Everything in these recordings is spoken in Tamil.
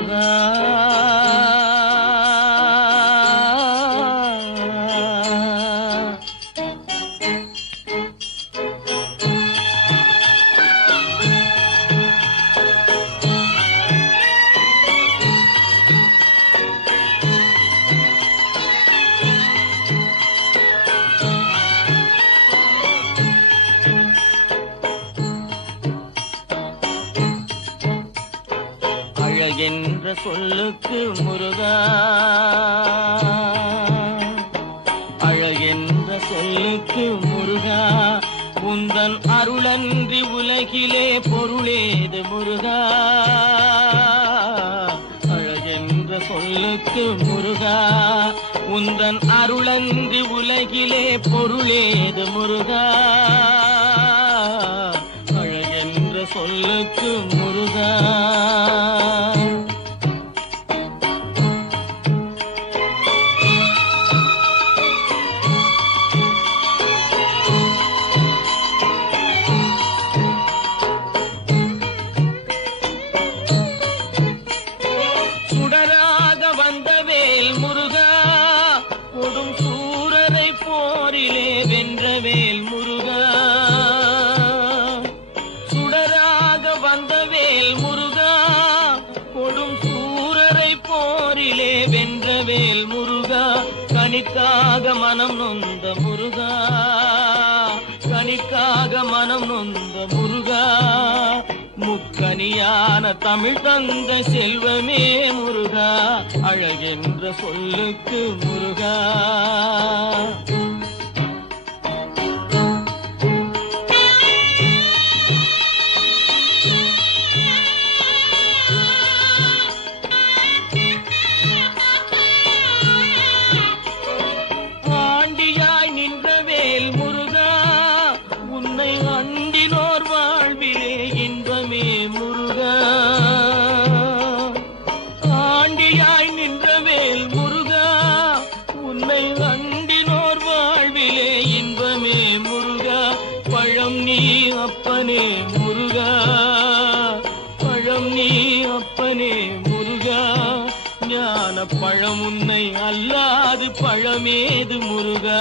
முருகா. அழகென்ற சொல்லுக்கு முருகா, அழகென்ற சொல்லுக்கு முருகா, உந்தன் அருளன்றி உலகிலே பொருளேது முருகா. அழகென்ற சொல்லுக்கு முருகா, உந்தன் அருளன்றி உலகிலே பொருளேது முருகா. அழகென்ற சொல்லுக்கு முருகா. சுடராக வந்தவேல் முருகா, கொடும் சூரரை போரிலே வென்றவேல் முருகா. சுடராக வந்தவேல் முருகா, கொடும் சூரரை போரிலே வென்றவேல் முருகா. கனிக்காக மனம் நொந்த முருகா, கனிக்காக மனம் நொந்த முருகா. முக்கனியான தமிழ் தந்த செல்வமே முருகா. அழகென்ற சொல்லுக்கு முருகா. ஆண்டியாய் நின்றவேல் முருகா, உன்னை அண்டினோர் வாழ்விலே இன்பமே முருகா. ஆண்டியாய் நின்றவேல் முருகா, உன்னை அண்டினோர் வாழ்விலே இன்பமே முருகா. பழம் நீ அப்பனே முருகா, பழம் நீ அப்பனே முருகா. ஞான பழம் உன்னை அல்லாது பழமேது முருகா.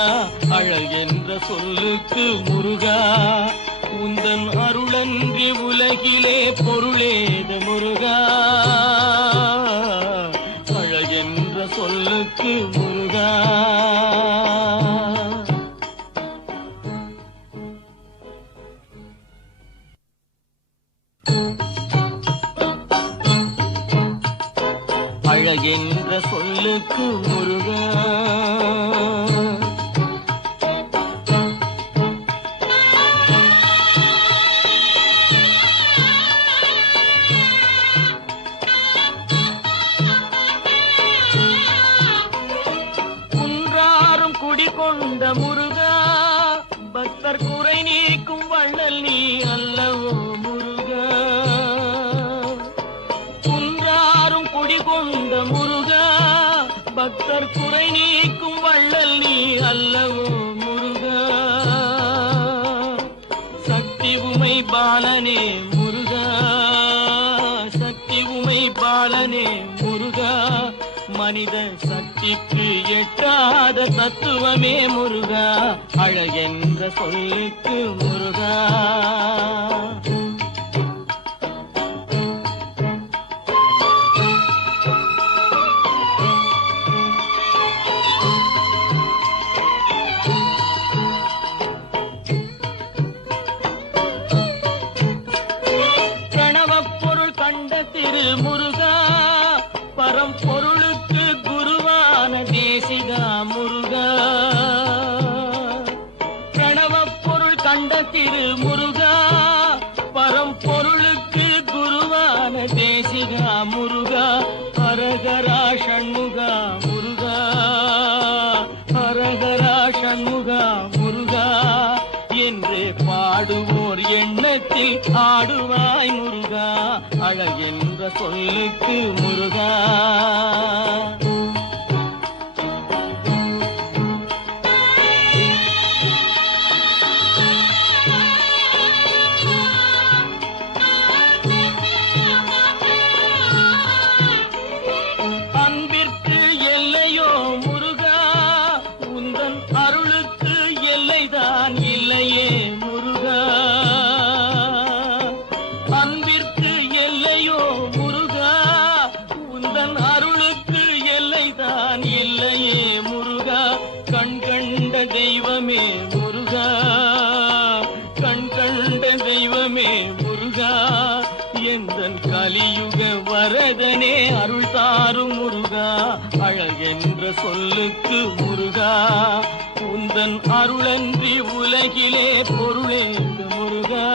அழகென்ற சொல்லுக்கு முருகா, உந்தன் அருளன்றி உலகிலே பொருளேது முருகா. அழகென்ற சொல்லுக்கு முருகா. அழகென்ற சொல்லுக்கு முருகா. குன்றாரும் குடிகொண்ட முருகா, பக்தர் குறை நீக்கும் வள்ளல் நீ அல்லவோ முருகா. குன்றாரும் குடிகொண்ட முருகா, பக்தர் குறை நீக்கும் வள்ளல் நீ அல்லவோ முருகா. சக்தி உமை பாலனே முருகா, சக்தி உமை பாலனே முருகா. மனித சக்திக்கு எட்டாத தத்துவமே முருகா. அழகென்ற சொல்லுக்கு முருகா. பிரணவப் பொருள் கண்ட திரு முருகா, பரம்பொருளுக்கு குருவான தேசிகா முருகா. பிரணவப் பொருள் கண்ட திரு முருகா, பரம்பொருளுக்கு குருவான தேசிகா முருகா. ஹரஹரா ஷண்முகா முருகா, ஹரஹரா ஷண்முகா முருகா. என்று பாடுவோர் எண்ணத்தில் ஆடுவாய் முருகா. அழகென்ற சொல்லுக்கு முருகா. எந்தன் கலியுக வரதனே அருள் தாரும் முருகா அழகென்ற சொல்லுக்கு முருகா உந்தன் அருளன்றி உலகிலே பொருளேது முருகா